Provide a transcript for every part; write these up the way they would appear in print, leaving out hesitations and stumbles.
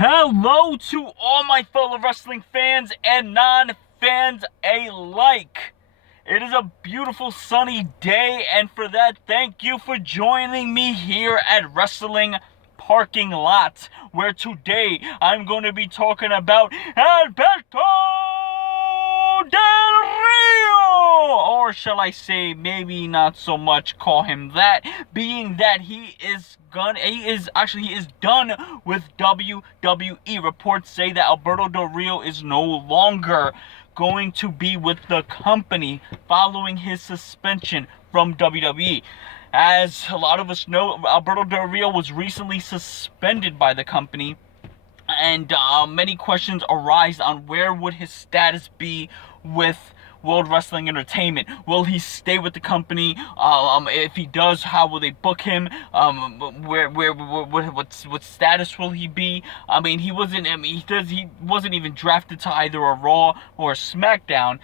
Hello to all my fellow wrestling fans and non-fans alike. It is a beautiful sunny day, and for that, thank you for joining me here at Wrestling Parking Lot, where today I'm going to be talking about Alberto Del Rio, or shall I say, maybe not so much call him that, being that he is done with WWE. Reports say that Alberto Del Rio is no longer going to be with the company following his suspension from WWE. As a lot of us know, Alberto Del Rio was recently suspended by the company, and many questions arise on where would his status be with World Wrestling Entertainment. Will he stay with the company? If he does, how will they book him? What status will he be? I mean, he wasn't even drafted to either a Raw or a SmackDown.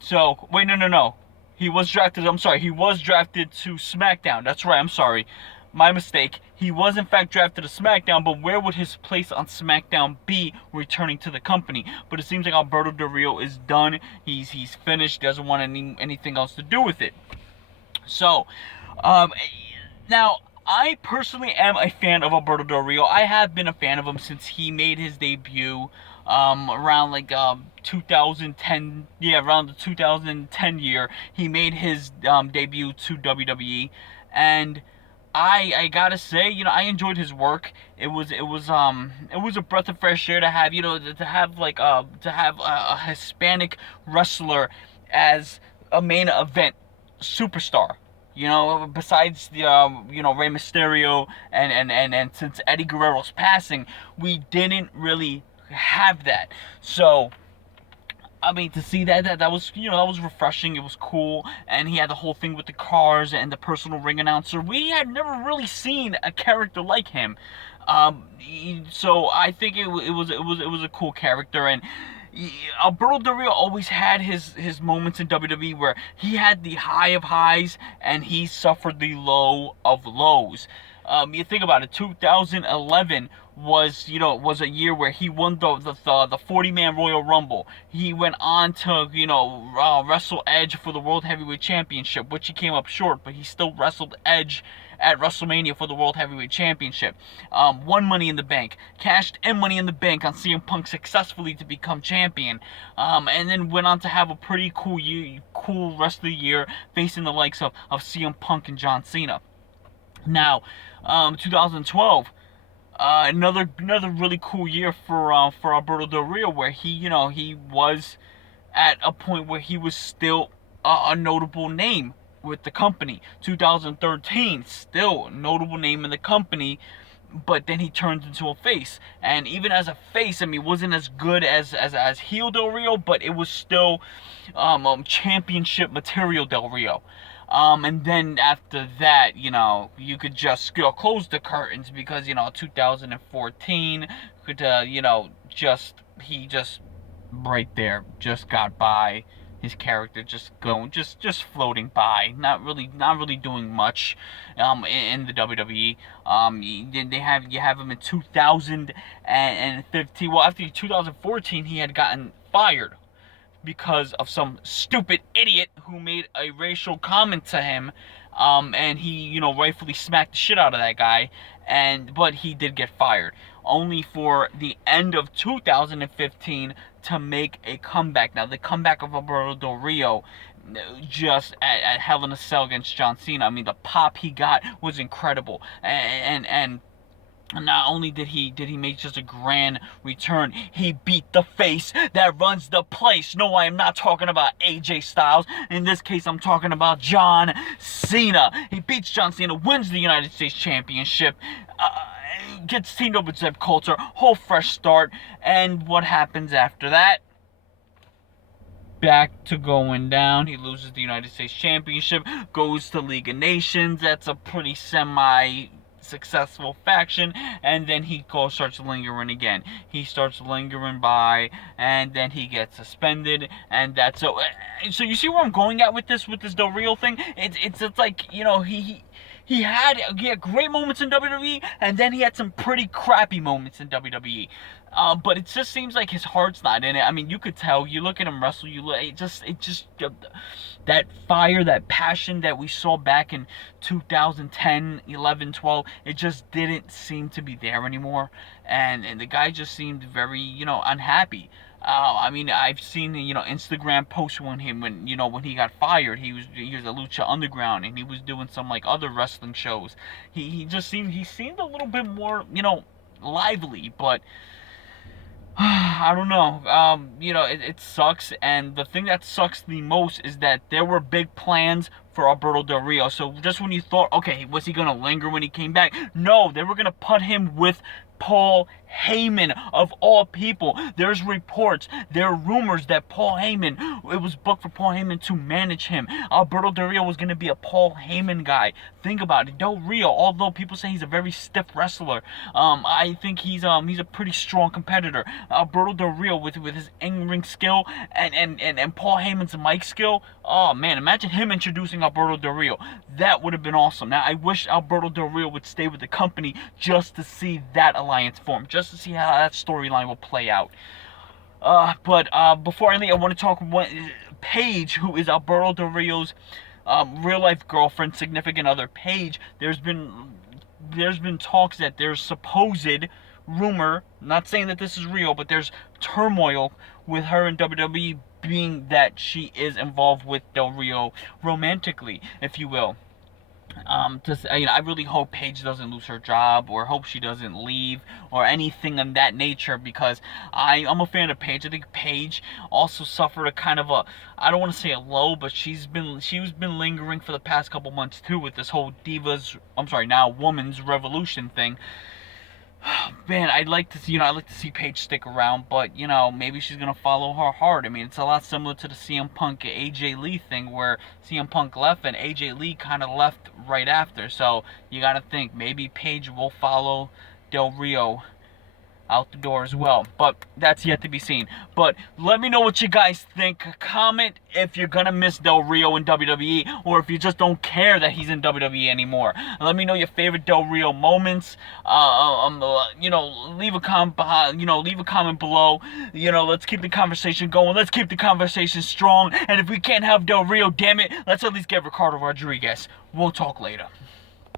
So wait, no. He was drafted to SmackDown. That's right. I'm sorry. My mistake. He was in fact drafted to SmackDown, but where would his place on SmackDown be returning to the company? But it seems like Alberto Del Rio is done. He's finished. Doesn't want anything else to do with it. So, now I personally am a fan of Alberto Del Rio. I have been a fan of him since he made his debut around 2010. Yeah, around the 2010 year, he made his debut to WWE, and I gotta say, I enjoyed his work. It was a breath of fresh air to have, a Hispanic wrestler as a main event superstar. Besides the Rey Mysterio and since Eddie Guerrero's passing, we didn't really have that. So, I mean, to see that was, that was refreshing. It was cool, and he had the whole thing with the cars and the personal ring announcer. We had never really seen a character like him, so I think it was a cool character. And Alberto Del Rio always had his moments in WWE where he had the high of highs and he suffered the low of lows. You think about it, 2011 was a year where he won the 40-man Royal Rumble. He went on to wrestle Edge for the World Heavyweight Championship, which he came up short, but he still wrestled Edge at WrestleMania for the World Heavyweight Championship. Won Money in the Bank, cashed in Money in the Bank on CM Punk successfully to become champion, and then went on to have a pretty cool rest of the year, facing the likes of CM Punk and John Cena. Now, 2012, another really cool year for Alberto Del Rio, where he was at a point where he was still a notable name with the company. 2013, still a notable name in the company, but then he turned into a face. And even as a face, I mean, wasn't as good as heel Del Rio, but it was still championship material Del Rio. And then after that, you could just close the curtains, because 2014 could he just right there just got by. His character just floating by, not really doing much in the WWE. You have him in 2015. Well, after 2014, he had gotten fired because of some stupid idiot who made a racial comment to him, and he rightfully smacked the shit out of that guy, but he did get fired, only for the end of 2015 to make a comeback. Now, the comeback of Alberto Del Rio, just at Hell in a Cell against John Cena, I mean, the pop he got was incredible, and not only did he make just a grand return, he beat the face that runs the place. No, I am not talking about AJ Styles. In this case, I'm talking about John Cena. He beats John Cena, wins the United States Championship, gets teamed up with Zeb Coulter, whole fresh start. And what happens after that? Back to going down. He loses the United States Championship, goes to League of Nations. That's a pretty successful faction, and then he starts lingering again. He starts lingering by, and then he gets suspended, and that's so you see where I'm going at with this Del Rio thing? It's like, he had great moments in WWE, and then he had some pretty crappy moments in WWE. But it just seems like his heart's not in it. I mean, you could tell. You look at him wrestle. That fire, that passion that we saw back in 2010, 11, 12. It just didn't seem to be there anymore, and the guy just seemed very, unhappy. I mean, I've seen, Instagram posts when he got fired. He was at Lucha Underground, and he was doing some like other wrestling shows. He seemed a little bit more, lively, but I don't know. It sucks, and the thing that sucks the most is that there were big plans for Alberto Del Rio. So just when you thought, okay, was he gonna linger when he came back? No, they were gonna put him with Paul Heyman, of all people. There's reports, there are rumors that Paul Heyman, it was booked for Paul Heyman to manage him. Alberto Del Rio was going to be a Paul Heyman guy. Think about it. Del Rio, although people say he's a very stiff wrestler, I think he's a pretty strong competitor. Alberto Del Rio with his in-ring skill and Paul Heyman's mic skill, oh man, imagine him introducing Alberto Del Rio. That would have been awesome. Now, I wish Alberto Del Rio would stay with the company just to see that alliance form, just to see how that storyline will play out. But before I leave, I want to talk about Paige, who is Alberto Del Rio's real-life girlfriend, significant other. Paige, there's been talks that there's supposed rumor, not saying that this is real, but there's turmoil with her and WWE, being that she is involved with Del Rio romantically, if you will. I really hope Paige doesn't lose her job, or hope she doesn't leave, or anything of that nature, because I'm a fan of Paige. I think Paige also suffered a kind of a, I don't want to say a low, but she's been lingering for the past couple months too with this whole woman's revolution thing. Man, I'd like to see Paige stick around, but maybe she's gonna follow her heart. I mean, it's a lot similar to the CM Punk AJ Lee thing, where CM Punk left and AJ Lee kind of left right after. So you gotta think maybe Paige will follow Del Rio out the door as well, but that's yet to be seen. But let me know what you guys think. Comment if you're gonna miss Del Rio in WWE, or if you just don't care that he's in WWE anymore. Let me know your favorite Del Rio moments. Leave a comment behind, leave a comment below. Let's keep the conversation going. Let's keep the conversation strong. And if we can't have Del Rio, damn it, let's at least get Ricardo Rodriguez. We'll talk later.